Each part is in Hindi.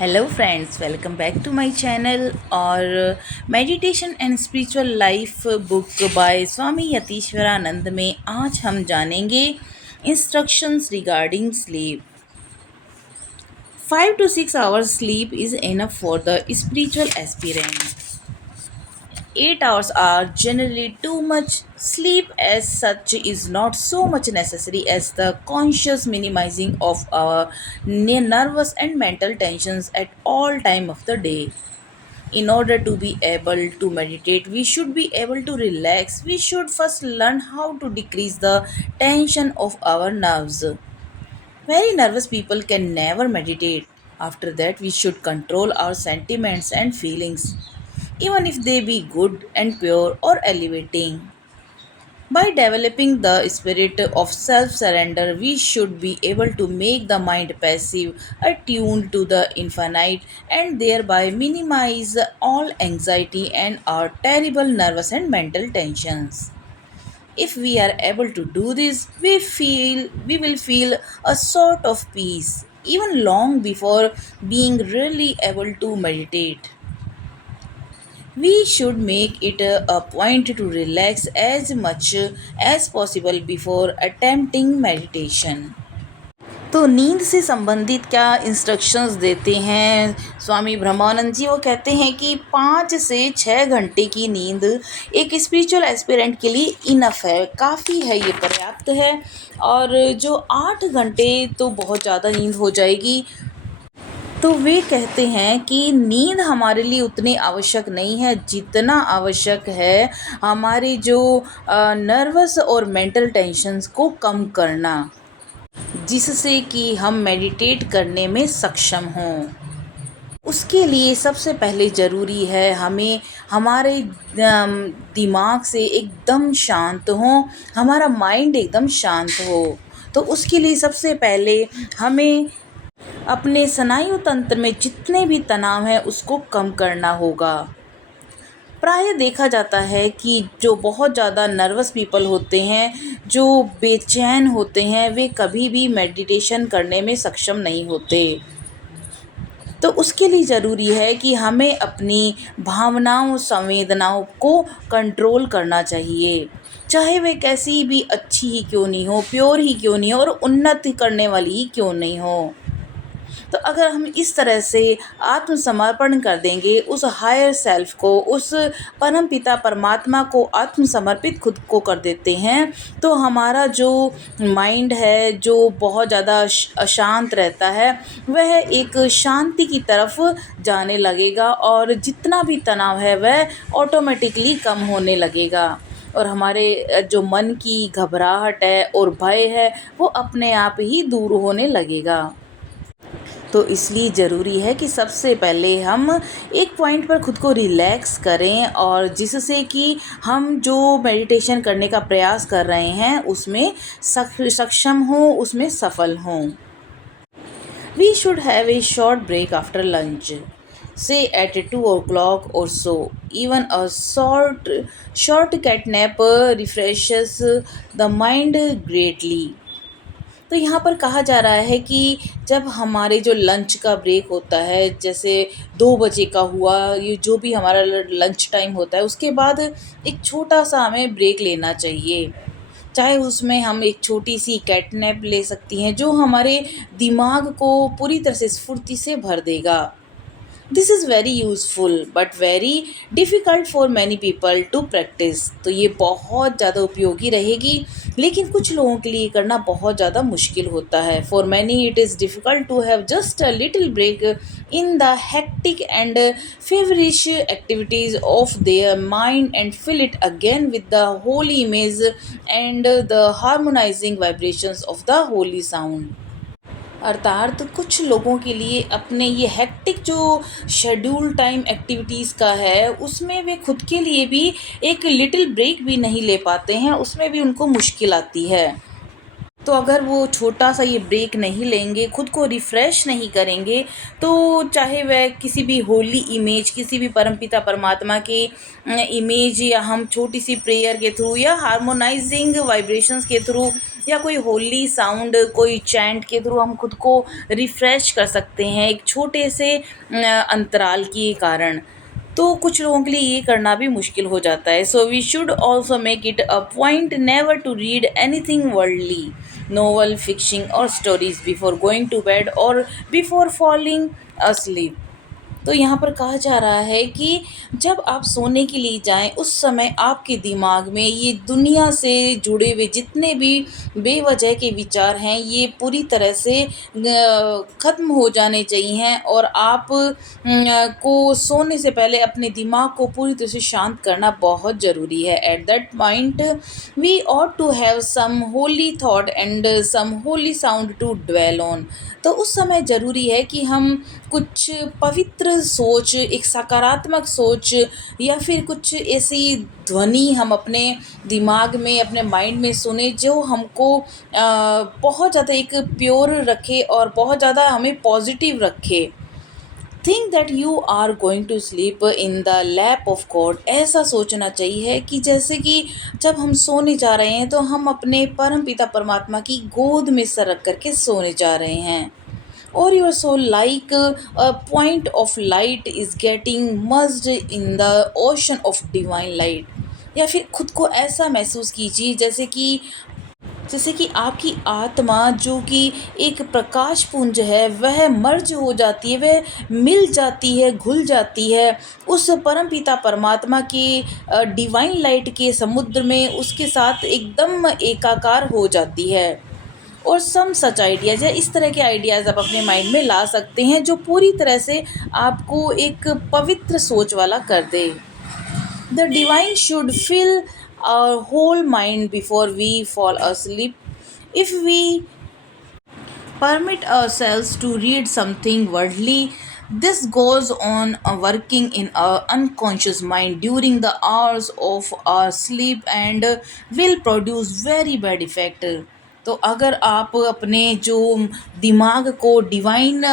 Hello friends, welcome back to my channel. और meditation and spiritual life book by Swami Yatiswarananda में आज हम जानेंगे instructions regarding sleep. 5 to 6 hours sleep is enough for the spiritual aspirant. 8 hours are generally too much. Sleep as such is not so much necessary as the conscious minimizing of our nervous and mental tensions at all time of the day. In order to be able to meditate, we should be able to relax. We should first learn how to decrease the tension of our nerves. Very nervous people can never meditate. After that, we should control our sentiments and feelings, even if they be good and pure or elevating. By developing the spirit of self surrender, we should be able to make the mind passive, attuned to the infinite, and thereby minimize all anxiety and our terrible nervous and mental tensions. If we are able to do this, we will feel a sort of peace even long before being really able to meditate. We should make it a point to relax as much as possible before attempting meditation. तो नींद से संबंधित क्या इंस्ट्रक्शंस देते हैं स्वामी ब्रह्मानंद जी? वो कहते हैं कि 5 से 6 घंटे की नींद एक स्पिरिचुअल एस्पिरेंट के लिए इनफ है, काफ़ी है, ये पर्याप्त है। और जो 8 घंटे तो बहुत ज़्यादा नींद हो जाएगी। तो वे कहते हैं कि नींद हमारे लिए उतनी आवश्यक नहीं है जितना आवश्यक है हमारे जो नर्वस और मेंटल टेंशन्स को कम करना, जिससे कि हम मेडिटेट करने में सक्षम हों। उसके लिए सबसे पहले ज़रूरी है हमें हमारे दिमाग से एकदम शांत हो, हमारा माइंड एकदम शांत हो। तो उसके लिए सबसे पहले हमें अपने स्नायु तंत्र में जितने भी तनाव हैं उसको कम करना होगा। प्रायः देखा जाता है कि जो बहुत ज़्यादा नर्वस पीपल होते हैं, जो बेचैन होते हैं, वे कभी भी मेडिटेशन करने में सक्षम नहीं होते। तो उसके लिए ज़रूरी है कि हमें अपनी भावनाओं, संवेदनाओं को कंट्रोल करना चाहिए, चाहे वे कैसी भी अच्छी ही क्यों नहीं हो, प्योर ही क्यों नहीं हो और उन्नति करने वाली ही क्यों नहीं हो। तो अगर हम इस तरह से आत्मसमर्पण कर देंगे, उस हायर सेल्फ को, उस परम पिता परमात्मा को आत्मसमर्पित खुद को कर देते हैं, तो हमारा जो माइंड है, जो बहुत ज़्यादा अशांत रहता है, वह एक शांति की तरफ जाने लगेगा और जितना भी तनाव है वह ऑटोमेटिकली कम होने लगेगा और हमारे जो मन की घबराहट है और भय है वो अपने आप ही दूर होने लगेगा। तो इसलिए ज़रूरी है कि सबसे पहले हम एक पॉइंट पर खुद को रिलैक्स करें और जिससे कि हम जो मेडिटेशन करने का प्रयास कर रहे हैं उसमें सक्षम हों, उसमें सफल हों। We should have a short break after lunch, say at 2 o'clock or so. Even a short cat nap refreshes the mind greatly. तो यहाँ पर कहा जा रहा है कि जब हमारे जो लंच का ब्रेक होता है, जैसे 2 बजे का हुआ, ये जो भी हमारा लंच टाइम होता है, उसके बाद एक छोटा सा हमें ब्रेक लेना चाहिए। चाहे उसमें हम एक छोटी सी कैट नैप ले सकती हैं जो हमारे दिमाग को पूरी तरह से स्फूर्ति से भर देगा। This is very useful but very difficult for many people to practise. तो ये बहुत ज़्यादा उपयोगी रहेगी, लेकिन कुछ लोगों के लिए करना बहुत ज़्यादा मुश्किल होता है। For many it is difficult to have just a little break in the hectic and feverish activities of their mind and fill it again with the holy image and the harmonising vibrations of the holy sound. अर्थात कुछ लोगों के लिए अपने ये हेक्टिक जो शेड्यूल टाइम एक्टिविटीज़ का है उसमें वे खुद के लिए भी एक लिटिल ब्रेक भी नहीं ले पाते हैं, उसमें भी उनको मुश्किल आती है। तो अगर वो छोटा सा ये ब्रेक नहीं लेंगे, खुद को रिफ़्रेश नहीं करेंगे, तो चाहे वह किसी भी होली इमेज, किसी भी परमपिता परमात्मा की इमेज, या हम छोटी सी प्रेयर के थ्रू या हार्मोनाइजिंग वाइब्रेशंस के थ्रू या कोई होली साउंड, कोई चैंट के थ्रू हम खुद को रिफ़्रेश कर सकते हैं एक छोटे से अंतराल के कारण। तो कुछ लोगों के लिए ये करना भी मुश्किल हो जाता है। So we should also make it a point never to read anything worldly, novel, fiction और stories before going to bed और बिफोर फॉलिंग asleep। तो यहाँ पर कहा जा रहा है कि जब आप सोने के लिए जाएं उस समय आपके दिमाग में ये दुनिया से जुड़े हुए जितने भी बेवजह के विचार हैं ये पूरी तरह से ख़त्म हो जाने चाहिए और आप को सोने से पहले अपने दिमाग को पूरी तरह से शांत करना बहुत ज़रूरी है। At that point we ought to have some holy thought and some holy sound to dwell on. तो उस समय ज़रूरी है कि हम कुछ पवित्र सोच, एक सकारात्मक सोच या फिर कुछ ऐसी ध्वनि हम अपने दिमाग में, अपने माइंड में सुने जो हमको बहुत ज़्यादा एक प्योर रखे और बहुत ज़्यादा हमें पॉजिटिव रखे। Think that you are going to sleep in the lap of God. ऐसा सोचना चाहिए कि जैसे कि जब हम सोने जा रहे हैं तो हम अपने परम पिता परमात्मा की गोद में सर रख करके सोने जा रहे हैं। और your soul like a point of light is getting merged in the ocean of divine light। या फिर खुद को ऐसा महसूस कीजिए जैसे कि आपकी आत्मा जो कि एक प्रकाश पुंज है वह मर्ज हो जाती है, वह मिल जाती है, घुल जाती है उस परमपिता परमात्मा के डिवाइन लाइट के समुद्र में, उसके साथ एकदम एकाकार हो जाती है। और सम सच आइडियाज़ या इस तरह के आइडियाज़ आप अपने माइंड में ला सकते हैं जो पूरी तरह से आपको एक पवित्र सोच वाला कर दे। The divine should fill our whole mind before we fall asleep। If we permit ourselves to read something worldly, this goes on working in our unconscious mind during the hours of our sleep and will produce very bad effect। तो अगर आप अपने जो दिमाग को डिवाइन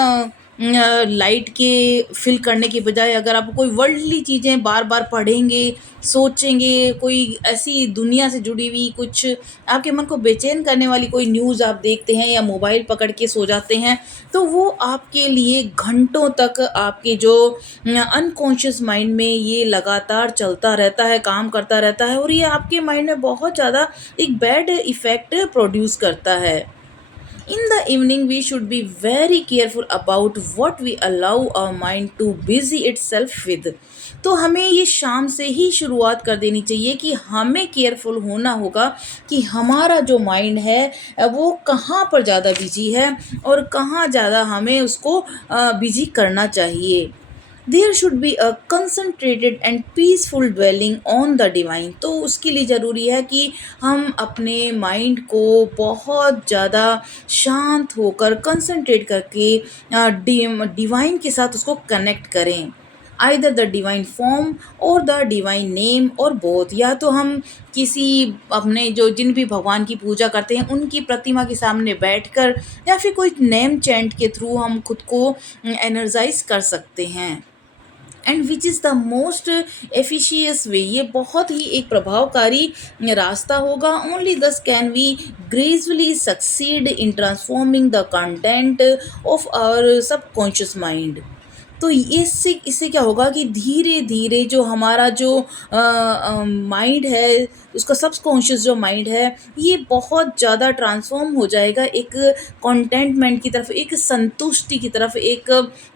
लाइट के फिल करने के बजाय अगर आप कोई वर्ल्डली चीज़ें बार बार पढ़ेंगे, सोचेंगे, कोई ऐसी दुनिया से जुड़ी हुई कुछ आपके मन को बेचैन करने वाली कोई न्यूज़ आप देखते हैं या मोबाइल पकड़ के सो जाते हैं, तो वो आपके लिए घंटों तक आपके जो अनकॉन्शियस माइंड में ये लगातार चलता रहता है, काम करता रहता है और ये आपके माइंड में बहुत ज़्यादा एक बैड इफ़ेक्ट प्रोड्यूस करता है। In the evening, we should be very careful about what we allow our mind to busy itself with। तो हमें ये शाम से ही शुरुआत कर देनी चाहिए कि हमें केयरफुल होना होगा कि हमारा जो माइंड है वो कहाँ पर ज़्यादा बिजी है और कहाँ ज़्यादा हमें उसको बिजी करना चाहिए। There should be a concentrated and peaceful dwelling on the divine. तो उसके लिए ज़रूरी है कि हम अपने माइंड को बहुत ज़्यादा शांत होकर कंसंट्रेट करके डिवाइन के साथ उसको कनेक्ट करें। आइदर द डिवाइन फॉर्म और द डिवाइन नेम और बोथ। या तो हम किसी अपने जो जिन भी भगवान की पूजा करते हैं उनकी प्रतिमा के सामने बैठकर या फिर कोई नेम चैंट के थ्रू हम खुद को एनर्जाइज कर सकते हैं। And which is the most efficacious way. ये बहुत ही एक प्रभावकारी रास्ता होगा। Only thus can we gradually succeed in transforming the content of our subconscious mind. तो इससे इससे क्या होगा कि धीरे धीरे जो हमारा जो माइंड है, उसका सबकॉन्शियस जो माइंड है ये बहुत ज़्यादा ट्रांसफॉर्म हो जाएगा एक कंटेंटमेंट की तरफ, एक संतुष्टि की तरफ, एक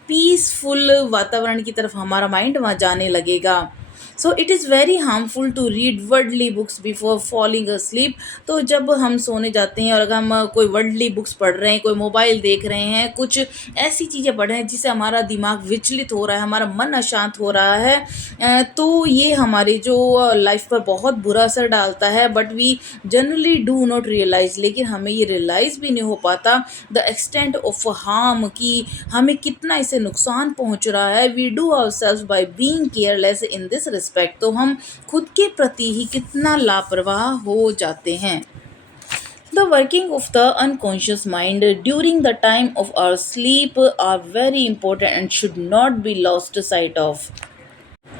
पीसफुल वातावरण की तरफ हमारा माइंड वहाँ जाने लगेगा। So it is very harmful to read worldly books before falling asleep। तो जब हम सोने जाते हैं और अगर हम कोई वर्ल्डली बुक्स पढ़ रहे हैं, कोई मोबाइल देख रहे हैं, कुछ ऐसी चीज़ें पढ़ रहे हैं जिससे हमारा दिमाग विचलित हो रहा है, हमारा मन अशांत हो रहा है, तो ये हमारी जो लाइफ पर बहुत बुरा असर डालता है। But we generally do not realise, लेकिन हमें ये रियलाइज़ भी नहीं हो पाता द एक्सटेंट ऑफ हार्म कि हमें कितना इसे नुकसान पहुंच रहा है। We do ourselves by being careless in this respect. तो हम खुद के प्रति ही कितना लापरवाह हो जाते हैं। The working of the unconscious mind during the time of our sleep are very important and should not be lost sight of।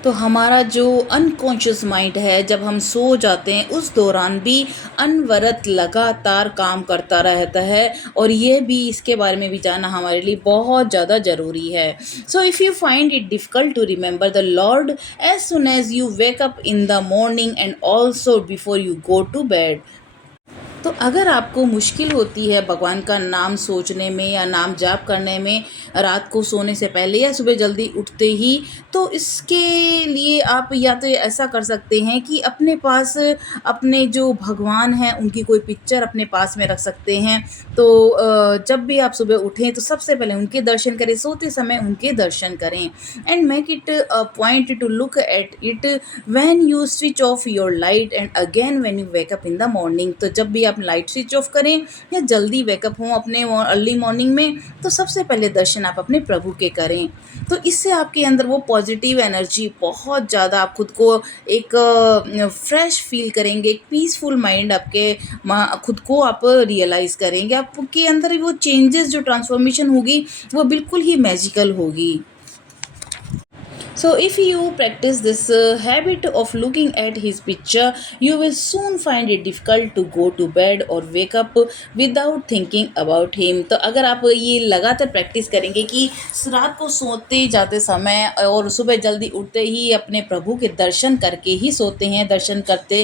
तो हमारा जो अनकॉन्शियस माइंड है, जब हम सो जाते हैं उस दौरान भी अनवरत लगातार काम करता रहता है, और ये भी, इसके बारे में भी जानना हमारे लिए बहुत ज़्यादा ज़रूरी है। So if you find it difficult to remember the lord as soon as you wake up in the morning and also before you go to bed, तो अगर आपको मुश्किल होती है भगवान का नाम सोचने में या नाम जाप करने में, रात को सोने से पहले या सुबह जल्दी उठते ही, तो इसके लिए आप या तो ऐसा कर सकते हैं कि अपने पास अपने जो भगवान हैं उनकी कोई पिक्चर अपने पास में रख सकते हैं। तो जब भी आप सुबह उठें तो सबसे पहले उनके दर्शन करें, सोते समय उनके दर्शन करें, and make it a point two look at it when you switch off your light and again when you wake up in the morning. तो जब भी आप लाइट स्विच ऑफ करें या जल्दी वेकअप हों अपने अर्ली मॉर्निंग में, तो सबसे पहले दर्शन आप अपने प्रभु के करें। तो इससे आपके अंदर वो पॉजिटिव एनर्जी बहुत ज़्यादा, आप खुद को एक फ्रेश फील करेंगे, एक पीसफुल माइंड आपके खुद को आप रियलाइज़ करेंगे, आपके अंदर वो चेंजेस जो ट्रांसफॉर्मेशन होगी वो बिल्कुल ही मैजिकल होगी। So, if you practice this habit of looking at his picture, you will soon find it difficult to go to bed or wake up without thinking about him. तो अगर आप ये लगातार प्रैक्टिस करेंगे कि रात को सोते जाते समय और सुबह जल्दी उठते ही अपने प्रभु के दर्शन करके ही सोते हैं, दर्शन करते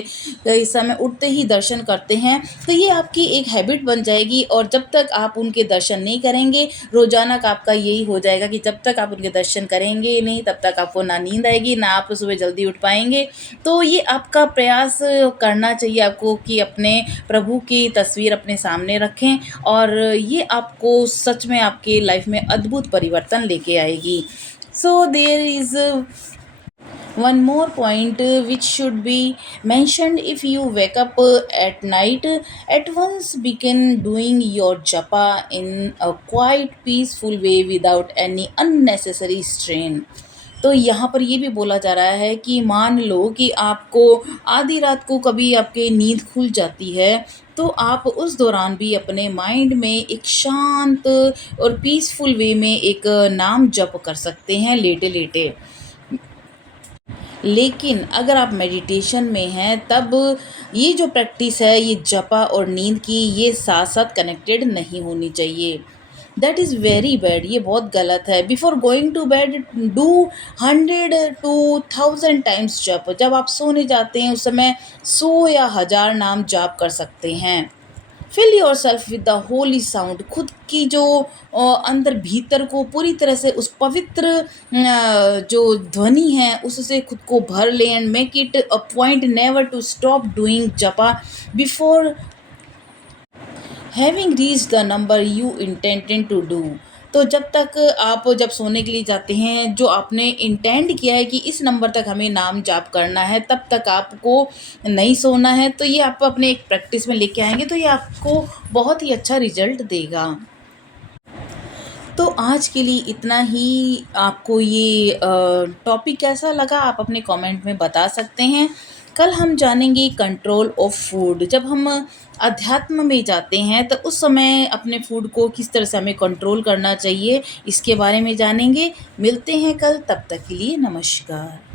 इस समय उठते ही दर्शन करते हैं, तो ये आपकी एक हैबिट बन जाएगी। और जब तक आप उनके दर्शन नहीं करेंगे, रोज़ाना का आपका यही हो जाएगा कि जब तक आप उनके दर्शन करेंगे नहीं, तब तक आपको ना नींद आएगी, ना आप सुबह जल्दी उठ पाएंगे। तो ये आपका प्रयास करना चाहिए आपको कि अपने प्रभु की तस्वीर अपने सामने रखें, और ये आपको सच में आपके लाइफ में अद्भुत परिवर्तन लेके आएगी। So there is one more point which should be mentioned: if you wake up at night, at once begin doing your japa in a quiet, peaceful way without any unnecessary strain. तो यहाँ पर ये भी बोला जा रहा है कि मान लो कि आपको आधी रात को कभी आपके नींद खुल जाती है, तो आप उस दौरान भी अपने माइंड में एक शांत और पीसफुल वे में एक नाम जप कर सकते हैं लेटे लेटे। लेकिन अगर आप मेडिटेशन में हैं, तब ये जो प्रैक्टिस है, ये जपा और नींद की, ये साथ साथ कनेक्टेड नहीं होनी चाहिए। दैट इज़ वेरी बैड, ये बहुत गलत है। Before going to bed do 100 to 1000 times जप। जब आप सोने जाते हैं उस समय 100 या 1000 नाम जाप कर सकते हैं। Fill yourself with the holy sound. खुद की जो अंदर भीतर को पूरी तरह से उस पवित्र जो ध्वनि है उससे खुद को भर लें, and make it a point never to stop doing japa before having reach the number you intended to do. तो जब तक आप जब सोने के लिए जाते हैं, जो आपने इंटेंड किया है कि इस नंबर तक हमें नाम जाप करना है, तब तक आपको नहीं सोना है। तो ये आप अपने एक प्रैक्टिस में लेके आएंगे तो ये आपको बहुत ही अच्छा रिजल्ट देगा। तो आज के लिए इतना ही। आपको ये टॉपिक कैसा लगा आप अपने कमेंट में बता सकते हैं। कल हम जानेंगे कंट्रोल ऑफ फूड। जब हम अध्यात्म में जाते हैं तो उस समय अपने फूड को किस तरह से हमें कंट्रोल करना चाहिए, इसके बारे में जानेंगे। मिलते हैं कल, तब तक के लिए नमस्कार।